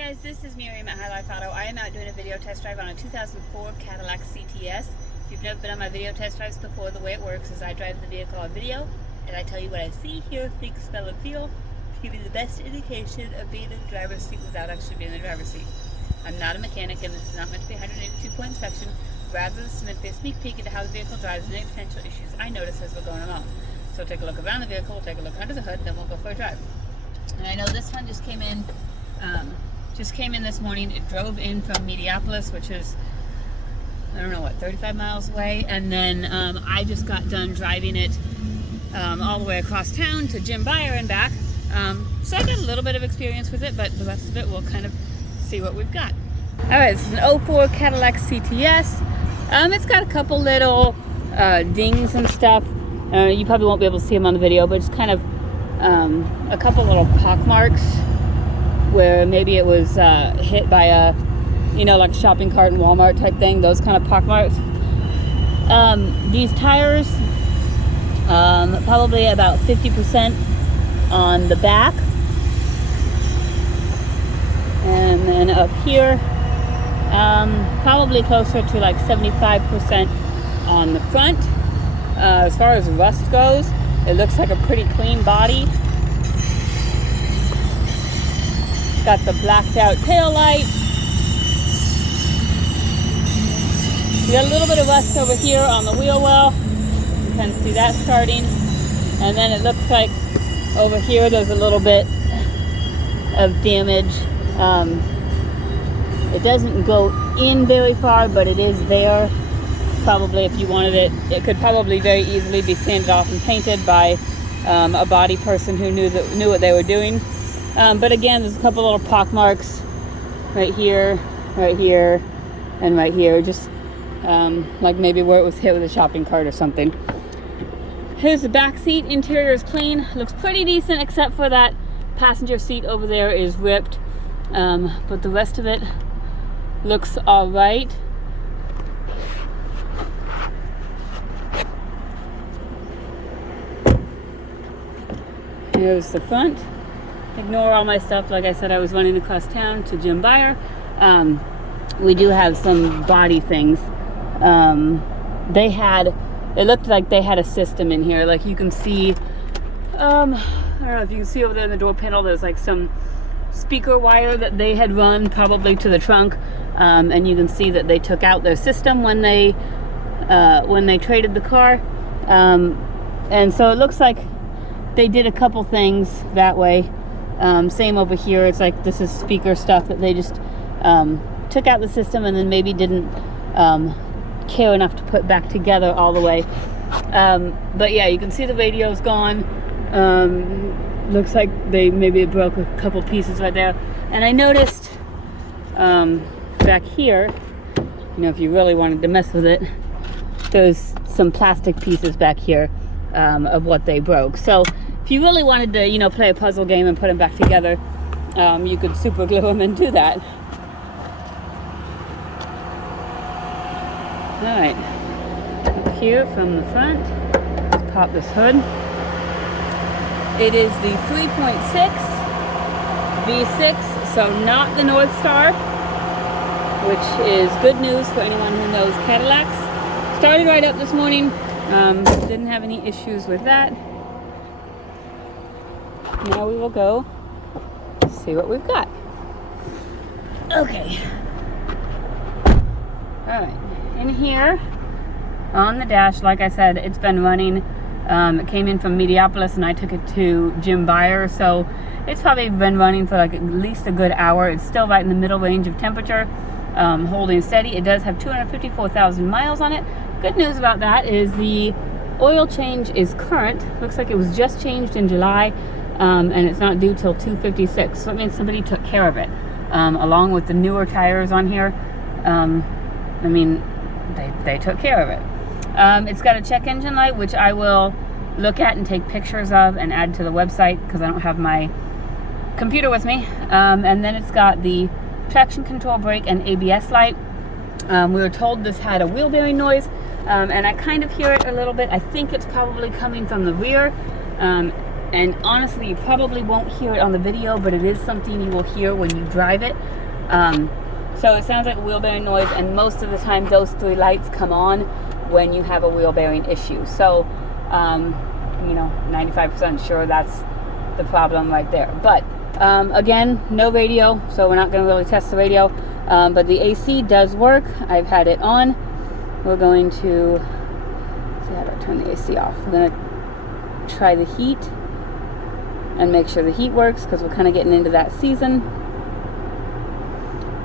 Guys, this is Miriam at High Life Auto. I am out doing a video test drive on a 2004 Cadillac CTS. If you've never been on my video test drives before, the way it works is I drive the vehicle on video and I tell you what I see, hear, think, smell, and feel to give you the best indication of being in the driver's seat without actually being in the driver's seat. I'm not a mechanic and this is not meant to be a 182-point inspection. Rather, this is meant to be a sneak peek into how the vehicle drives and any potential issues I notice as we're going along. So take a look around the vehicle, we'll take a look under the hood, then we'll go for a drive. And I know this one just came in this morning. It drove in from Minneapolis, which is, I don't know what, 35 miles away. And then I just got done driving it all the way across town to Jim Buyer and back. So I got a little bit of experience with it, but the rest of it we'll kind of see what we've got. All right, this is an 04 Cadillac CTS. It's got a couple little dings and stuff. You probably won't be able to see them on the video, but it's kind of a couple little pock marks where maybe it was hit by a, like a shopping cart in Walmart type thing, those kind of pock marks. These tires, probably about 50% on the back. And then up here, probably closer to like 75% on the front. As far as rust goes, it looks like a pretty clean body. Got the blacked out tail light. You got a little bit of rust over here on the wheel well. You can see that starting. And then it looks like over here there's a little bit of damage. It doesn't go in very far, but it is there. Probably if you wanted it, it could probably very easily be sanded off and painted by a body person who knew what they were doing. But again, there's a couple little pock marks right here, and right here, just like maybe where it was hit with a shopping cart or something. Here's the back seat. Interior is clean. Looks pretty decent, except for that passenger seat over there is ripped. But the rest of it looks all right. Here's the front. Ignore all my stuff. Like I said, I was running across town to Jim Buyer. We do have some body things. It looked like they had a system in here. Like you can see, I don't know if you can see over there in the door panel, there's like some speaker wire that they had run probably to the trunk. And you can see that they took out their system when they traded the car. And so it looks like they did a couple things that way. Same over here. It's like this is speaker stuff that they just took out the system and then maybe didn't care enough to put back together all the way. But yeah, you can see the radio's gone. Looks like maybe broke a couple pieces right there. And I noticed back here, if you really wanted to mess with it, there's some plastic pieces back here of what they broke. So if you really wanted to, play a puzzle game and put them back together, you could super glue them and do that. All right, up here from the front, let's pop this hood. It is the 3.6 V6, so not the North Star, which is good news for anyone who knows Cadillacs. Started right up this morning, didn't have any issues with that. Now we will go see what we've got. Okay. All right. In here on the dash, like I said, it's been running. It came in from Minneapolis and I took it to Jim Buyer. So it's probably been running for like at least a good hour. It's still right in the middle range of temperature, holding steady. It does have 254,000 miles on it. Good news about that is the oil change is current. Looks like it was just changed in July. And it's not due till 256, so it means somebody took care of it. Along with the newer tires on here, they took care of it. It's got a check engine light, which I will look at and take pictures of and add to the website because I don't have my computer with me. And then it's got the traction control brake and ABS light. We were told this had a wheel bearing noise, and I kind of hear it a little bit. I think it's probably coming from the rear. And honestly, you probably won't hear it on the video, but it is something you will hear when you drive it. So it sounds like a wheel bearing noise, and most of the time those 3 lights come on when you have a wheel bearing issue. So, 95% sure that's the problem right there. But again, no radio, so we're not going to really test the radio. But the AC does work. I've had it on. We're going to see how to turn the AC off. We're going to try the heat and make sure the heat works, because we're kind of getting into that season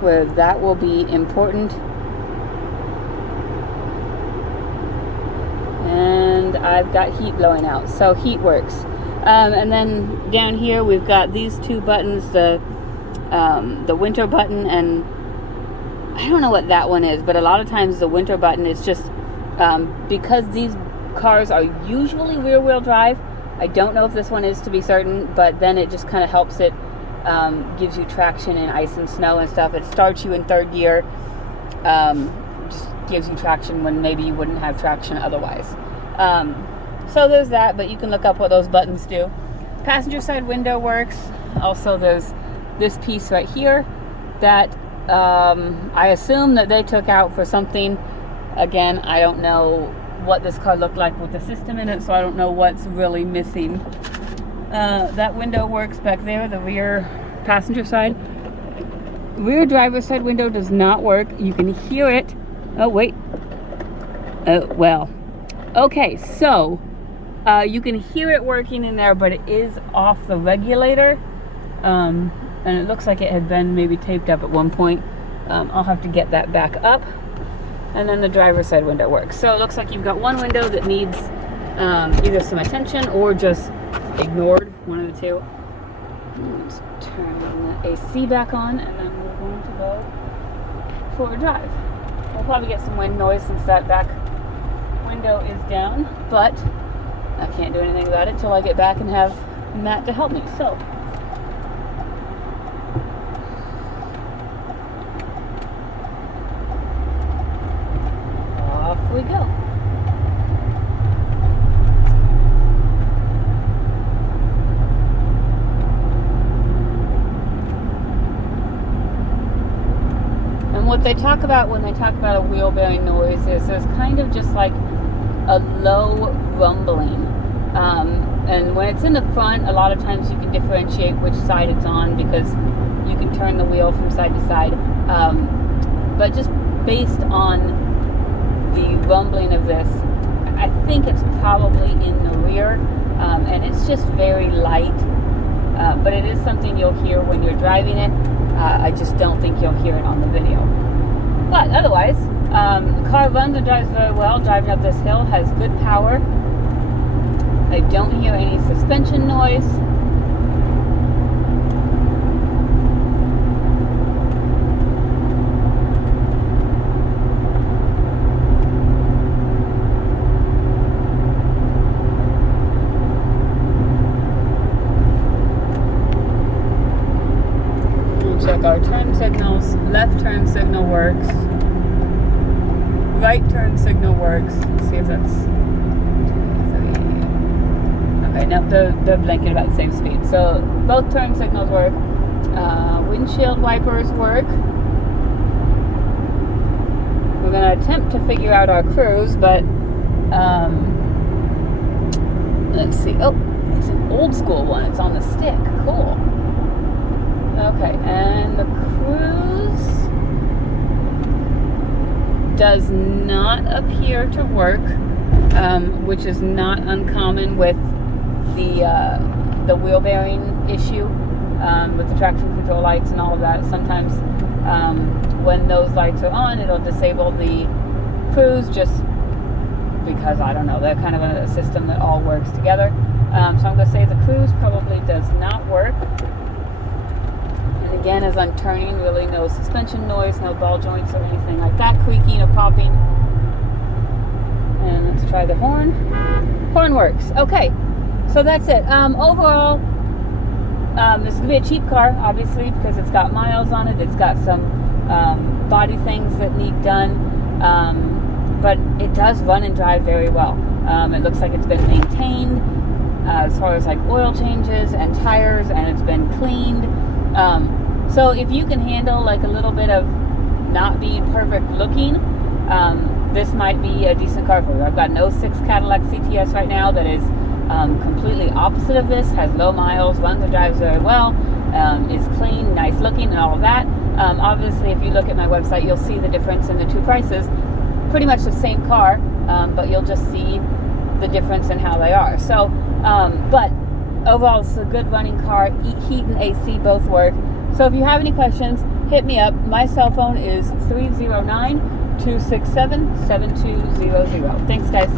where that will be important. And I've got heat blowing out, so heat works. And then down here we've got these 2 buttons, the winter button, and I don't know what that one is, but a lot of times the winter button is just because these cars are usually rear wheel drive. I don't know if this one is, to be certain, but then it just kind of helps it, gives you traction in ice and snow and stuff. It starts you in 3rd gear, just gives you traction when maybe you wouldn't have traction otherwise. So there's that, but you can look up what those buttons do. Passenger side window works. Also, there's this piece right here that I assume that they took out for something. Again, I don't know what this car looked like with the system in it, so I don't know what's really missing. That window works back there, the rear passenger side. Rear driver's side window does not work. You can hear it. Oh, wait. Well. Okay, so you can hear it working in there, but it is off the regulator. And it looks like it had been maybe taped up at one point. I'll have to get that back up. And then the driver's side window works. So it looks like you've got one window that needs either some attention or just ignored, one of the 2. Let's turn the AC back on, and then we're going to go for a drive. We'll probably get some wind noise since that back window is down, but I can't do anything about it until I get back and have Matt to help me. So off we go. And what they talk about when they talk about a wheel bearing noise is there's kind of just like a low rumbling. And when it's in the front, a lot of times you can differentiate which side it's on because you can turn the wheel from side to side. But just based on the rumbling of this, I think it's probably in the rear, and it's just very light, but it is something you'll hear when you're driving it. I just don't think you'll hear it on the video. But otherwise, the car runs and drives very well. Driving up this hill has good power. I don't hear any suspension noise. Check our turn signals. Left turn signal works. Right turn signal works. Let's see if that's 2, 3. Okay, now they're blinking about the same speed. So both turn signals work. Windshield wipers work. We're going to attempt to figure out our cruise, but let's see. Oh, it's an old school one. It's on the stick. Cool. Okay, and the cruise does not appear to work, which is not uncommon with the wheel bearing issue, with the traction control lights and all of that. Sometimes when those lights are on, it'll disable the cruise just because, I don't know, they're kind of a system that all works together. So I'm going to say the cruise probably does not work. And again, as I'm turning, really no suspension noise, no ball joints or anything like that creaking or popping. And let's try the horn. Horn works. Okay, so that's it. Overall, this is going to be a cheap car, obviously, because it's got miles on it. It's got some body things that need done. But it does run and drive very well. It looks like it's been maintained. as far as like oil changes and tires, and it's been cleaned. So if you can handle like a little bit of not being perfect looking, this might be a decent car for you. I've got an 06 Cadillac CTS right now that is completely opposite of this, has low miles, runs and drives very well, is clean, nice looking, and all of that. Obviously, if you look at my website, you'll see the difference in the two prices. Pretty much the same car, but you'll just see the difference in how they are. So, but overall, it's a good running car. Heat and AC both work. So if you have any questions, hit me up. My cell phone is 309-267-7200. Thanks, guys.